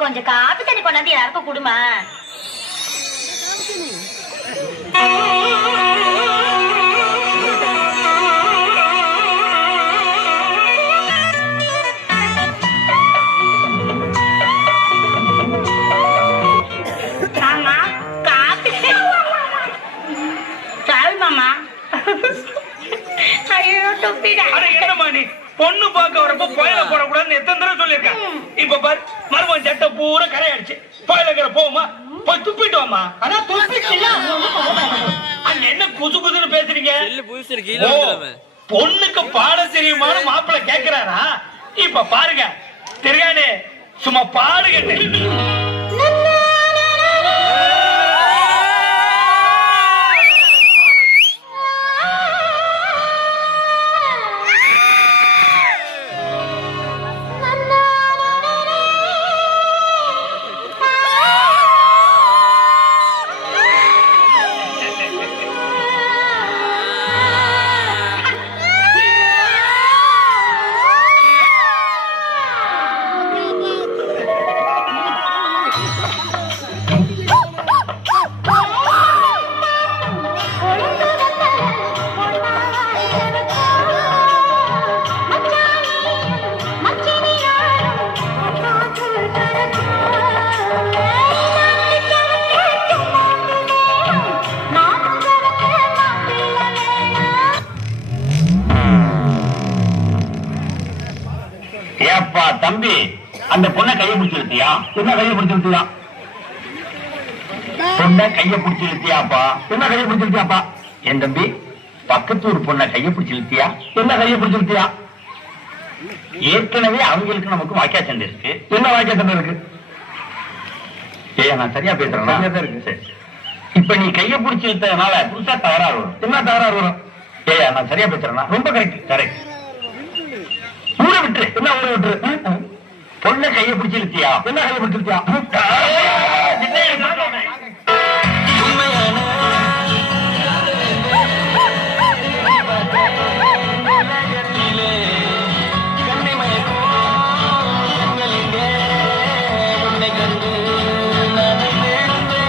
கொஞ்சம் காப்பி தண்ணி கொண்டாந்து யாருக்கும் குடுமா. காப்பி சாரி மாமா. ஐயோ தொப்பிடா. என்னமா நீ பொண்ணு பார்க்க வரப்போ கோயில போடக்கூடாதுன்னு எத்தனை தடவை சொல்லியிருக்கேன். இப்ப பாரு மருமகன் சட்டை பூரா கரையாடுச்சு. கோயிலுக்கிற போமா போய் துப்பிட்டு வாமா. ஆனா துப்பிட்டு அங்க என்ன குசு குசுன்னு பேசுறீங்க? பொண்ணுக்கு பாட தெரியுமான மாப்பிள்ளை கேக்குறாரா? இப்ப பாருங்க திருகானே சும்மா பாடுங்க. தம்பி அந்த பொண்ணை கையை பிடிச்சிருத்தியா? என்ன கையை பிடிச்சிருத்தியா? பொண்ணை கையை பிடிச்சிருத்தியாப்பா? என்ன கையை பிடிச்சிருத்தியாப்பா? என் தம்பி பக்கத்து ஒரு பொண்ணை கையை பிடிச்சிருத்தியா? என்ன கையை பிடிச்சிருத்தியா? ஏற்கனவே அவங்களுக்கு நமக்கு வாக்கியா சண்டை இருக்கு. என்ன வாக்கியா சண்டை இருக்கு? நான் சரியா பேசுறேன் இருக்கு. சரி இப்ப நீ கையை பிடிச்சிருத்ததுனால புதுசா தகராறு வரும். என்ன தகராறு வரும்? நான் சரியா பேசுறேன்னா ரொம்ப கரெக்ட் கரெக்ட். ஊரை விட்டு என்ன ஊரை விட்டு பொண்ணை கையை பிடிச்சிருத்தியா? என்ன கையை பிடிச்சிருத்தியா?